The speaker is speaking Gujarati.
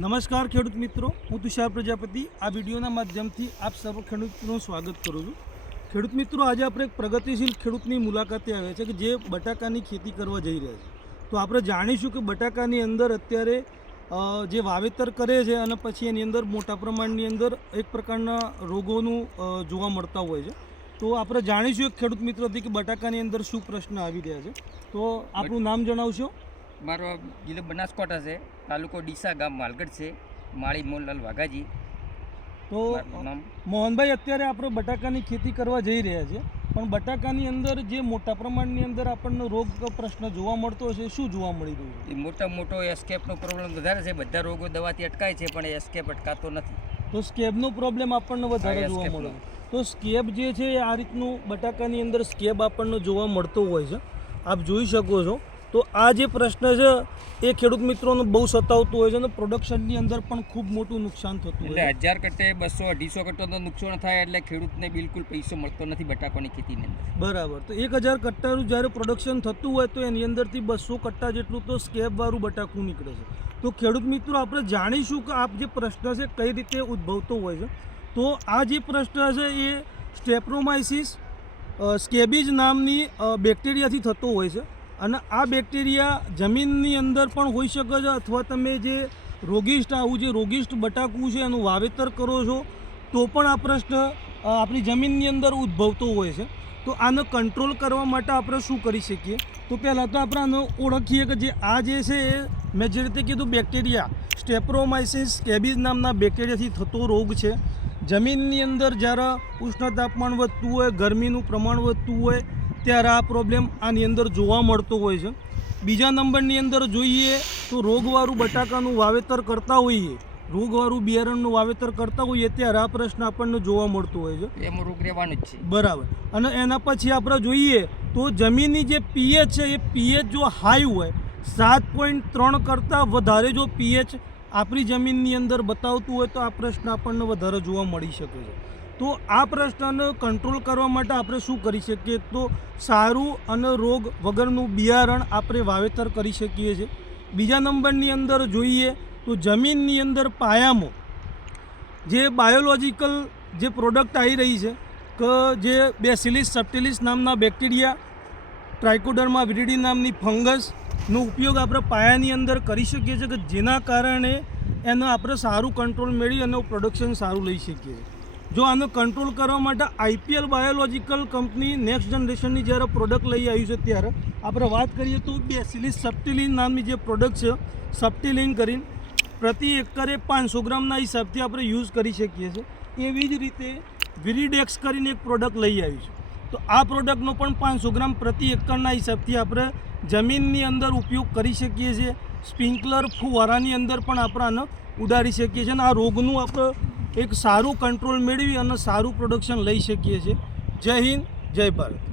નમસ્કાર ખેડૂત મિત્રો, હું તુષાર પ્રજાપતિ આ વિડીયોના માધ્યમથી આપ સર્વ ખેડૂતોનું સ્વાગત કરું છું। ખેડૂત મિત્રો, આજે આપણે એક પ્રગતિશીલ ખેડૂતની મુલાકાતે આવ્યા છે કે જે બટાકાની ખેતી કરવા જઈ રહ્યા છે। તો આપણે જાણીશું કે બટાકાની અંદર અત્યારે જે વાવેતર કરે છે અને પછી એની અંદર મોટા પ્રમાણની અંદર એક પ્રકારના રોગોનું જોવા મળતા હોય છે। તો આપણે જાણીશું એક ખેડૂત મિત્રથી કે બટાકાની અંદર શું પ્રશ્ન આવી રહ્યા છે। તો આપણું નામ જણાવશો? મારો જિલ્લો બનાસકાંઠા છે, તાલુકો ડીસા, ગામ માલગઢ છે, માળી મોહનલાલ વાઘાજી। તો મોહનભાઈ, અત્યારે આપણે બટાકાની ખેતી કરવા જઈ રહ્યા છીએ, પણ બટાકાની અંદર જે મોટા પ્રમાણની અંદર આપણને રોગ પ્રશ્ન જોવા મળતો હશે, શું જોવા મળી રહ્યું છે? એ મોટો એસ્કેપનો પ્રોબ્લેમ વધારે છે। બધા રોગો દવાથી અટકાય છે, પણ એસ્કેપ અટકાતો નથી। તો સ્કેબનો પ્રોબ્લેમ આપણને વધારે જોવા મળે। તો સ્કેબ જે છે એ આ રીતનું બટાકાની અંદર સ્કેબ આપણને જોવા મળતો હોય છે, આપ જોઈ શકો છો। તો આ જે પ્રશ્ન છે એ ખેડૂત મિત્રોને બહુ સતાવતું હોય છે અને પ્રોડક્શનની અંદર પણ ખૂબ મોટું નુકસાન થતું હોય છે। 1000 કટ્ટે 200-250 કટ્ટાનો નુકસાન થાય એટલે ખેડૂતને બિલકુલ પૈસો મળતો નથી બટાકાની ખેતીની અંદર। બરાબર। તો 1000 કટ્ટાનું જ્યારે પ્રોડક્શન થતું હોય તો એની અંદરથી 200 કટ્ટા જેટલું તો સ્કેબવાળું બટાકું નીકળે છે। તો ખેડૂત મિત્રો, આપણે જાણીશું કે આ જે પ્રશ્ન છે કઈ રીતે ઉદ્ભવતો હોય છે। તો આ જે પ્રશ્ન છે એ સ્ટેપ્ટોમાઇસિસ સ્કેબીજ નામની બેક્ટેરિયાથી થતો હોય છે અને આ બેક્ટેરિયા જમીનની અંદર પણ હોઈ શકે છે, અથવા તમે જે રોગિષ્ટ બટાકું છે એનું વાવેતર કરો છો તો પણ આ પ્રશ્ન આપણી જમીનની અંદર ઉદ્ભવતો હોય છે। તો આને કંટ્રોલ કરવા માટે આપણે શું કરી શકીએ? તો પહેલાં તો આપણે આને ઓળખીએ કે જે આ જે છે એ મેં જે રીતે કીધું બેક્ટેરિયા સ્ટેપ્ટોમાઇસિસ સ્કેબીજ નામના બેક્ટેરિયાથી થતો રોગ છે। જમીનની અંદર જ્યારે ઉષ્ણ તાપમાન વધતું હોય, ગરમીનું પ્રમાણ વધતું હોય ત્યારે આ પ્રોબ્લેમ આની અંદર જોવા મળતો હોય છે। બીજા નંબરની અંદર જોઈએ તો રોગવાળું બટાકાનું વાવેતર કરતા હોઈએ, રોગવાળું બિયારણનું વાવેતર કરતા હોઈએ ત્યારે આ પ્રશ્ન આપણને જોવા મળતો હોય છે। એમાં રોગ રહેવાનો જ છે, બરાબર। અને એના પછી આપણે જોઈએ તો જમીનની જે પીએચ છે એ પીએચ જો હાઈ હોય, 7.3 કરતાં વધારે જો પીએચ આપણી જમીનની અંદર બતાવતું હોય તો આ પ્રશ્ન આપણને વધારે જોવા મળી શકે છે। તો આ પ્રશ્નને કંટ્રોલ કરવા માટે આપણે શું કરી શકીએ? તો સારું અને રોગ વગરનું બિયારણ આપણે વાવેતર કરી શકીએ છીએ। બીજા નંબરની અંદર જોઈએ તો જમીનની અંદર પાયામાં જે બાયોલોજિકલ જે પ્રોડક્ટ આવી રહી છે કે જે બેસિલિસ સબ્ટિલિસ નામના બેક્ટેરિયા, ટ્રાઇકોડર્મા વિરિડી નામની ફંગસનો ઉપયોગ આપણે પાયાની અંદર કરી શકીએ છીએ કે જેના કારણે એનો આપણે સારું કંટ્રોલ મેળવી અને પ્રોડક્શન સારું લઈ શકીએ છીએ। જો આનો કંટ્રોલ કરવા માટે આઈપીએલ બાયોલોજિકલ કંપની નેક્સ્ટ જનરેશનની જ્યારે પ્રોડક્ટ લઈ આવી છે ત્યારે આપણે વાત કરીએ તો બેસિલિસ સબ્ટિલિન નામની જે પ્રોડક્ટ છે, સબ્ટિલિન કરીને પ્રતિ એકરે 500 ગ્રામના હિસાબથી આપણે યુઝ કરી શકીએ છીએ। એવી જ રીતે વિરિડેક્સ કરીને એક પ્રોડક્ટ લઈ આવી છે, તો આ પ્રોડક્ટનો પણ 500 ગ્રામ પ્રતિ એકરના હિસાબથી આપણે જમીનની અંદર ઉપયોગ કરી શકીએ છીએ। સ્પ્રિંકલર ફુવારાની અંદર પણ આપણે આને ઉડાડી શકીએ છીએ અને આ રોગનું આપણે એક સારું કંટ્રોલ મેળવી અને સારું પ્રોડક્શન લઈ શકીએ છીએ। જય હિન્દ, જય ભારત।